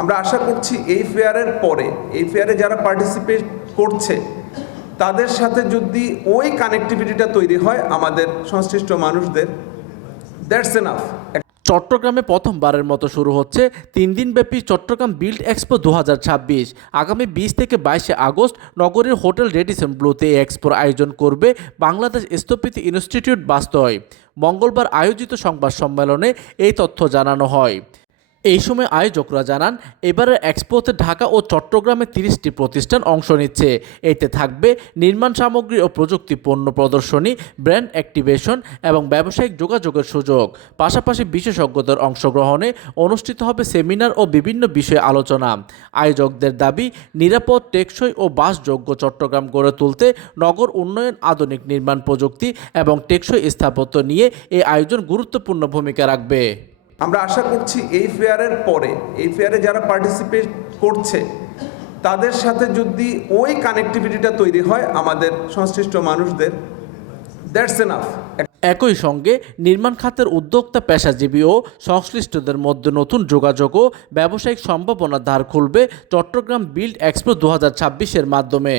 আমরা আশা করছি এই ফেয়ারের পরে এই ফেয়ারে যারা পার্টিসিপেট করছে তাদের সাথে যদি ওই কানেক্টিভিটিটা তৈরি হয় আমাদের সংশ্লিষ্ট মানুষদের, দ্যাটস এনাফ। চট্টগ্রামে প্রথমবারের মতো শুরু হচ্ছে 3 দিনব্যাপী চট্টগ্রাম বিল্ড এক্সপো 2026। আগামী 20 থেকে 22 আগস্ট নগরীর হোটেল রেডিসন ব্লুতে এই এক্সপোর আয়োজন করবে বাংলাদেশ স্থপতি ইনস্টিটিউট বাস্তয়। মঙ্গলবার আয়োজিত সংবাদ সম্মেলনে এই তথ্য জানানো হয়। এই সময় আয়োজকরা জানান, এবারের এক্সপোতে ঢাকা ও চট্টগ্রামে 30টি প্রতিষ্ঠান অংশ নিচ্ছে। এতে থাকবে নির্মাণ সামগ্রী ও প্রযুক্তি পণ্য প্রদর্শনী, ব্র্যান্ড অ্যাক্টিভেশন এবং ব্যবসায়িক যোগাযোগের সুযোগ। পাশাপাশি বিশেষজ্ঞদের অংশগ্রহণে অনুষ্ঠিত হবে সেমিনার ও বিভিন্ন বিষয়ে আলোচনা। আয়োজকদের দাবি, নিরাপদ, টেকসই ও বাসযোগ্য চট্টগ্রাম গড়ে তুলতে নগর উন্নয়ন, আধুনিক নির্মাণ প্রযুক্তি এবং টেকসই স্থাপত্য নিয়ে এই আয়োজন গুরুত্বপূর্ণ ভূমিকা রাখবে। আমরা আশা করছি এই ফেয়ারের পরে এই ফেয়ারে যারা পার্টিসিপেট করছে তাদের সাথে যদি ওই কানেক্টিভিটিটা তৈরি হয় আমাদের সংশ্লিষ্ট মানুষদের, দ্যাটস এনাফ। একই সঙ্গে নির্মাণ খাতের উদ্যোক্তা, পেশাজীবী ও সংশ্লিষ্টদের মধ্যে নতুন যোগাযোগ ও ব্যবসায়িক সম্ভাবনার দ্বার খুলবে চট্টগ্রাম বিল্ড এক্সপো 2026-এর মাধ্যমে।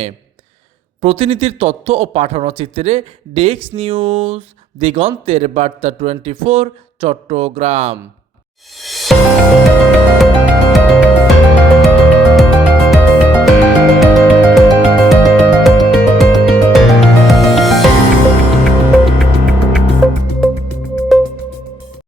প্রতিনিধির তথ্য ও পাঠানো চিত্রে ডেস্ক নিউজ, দিগন্তের বার্তা 24, চট্টগ্রাম।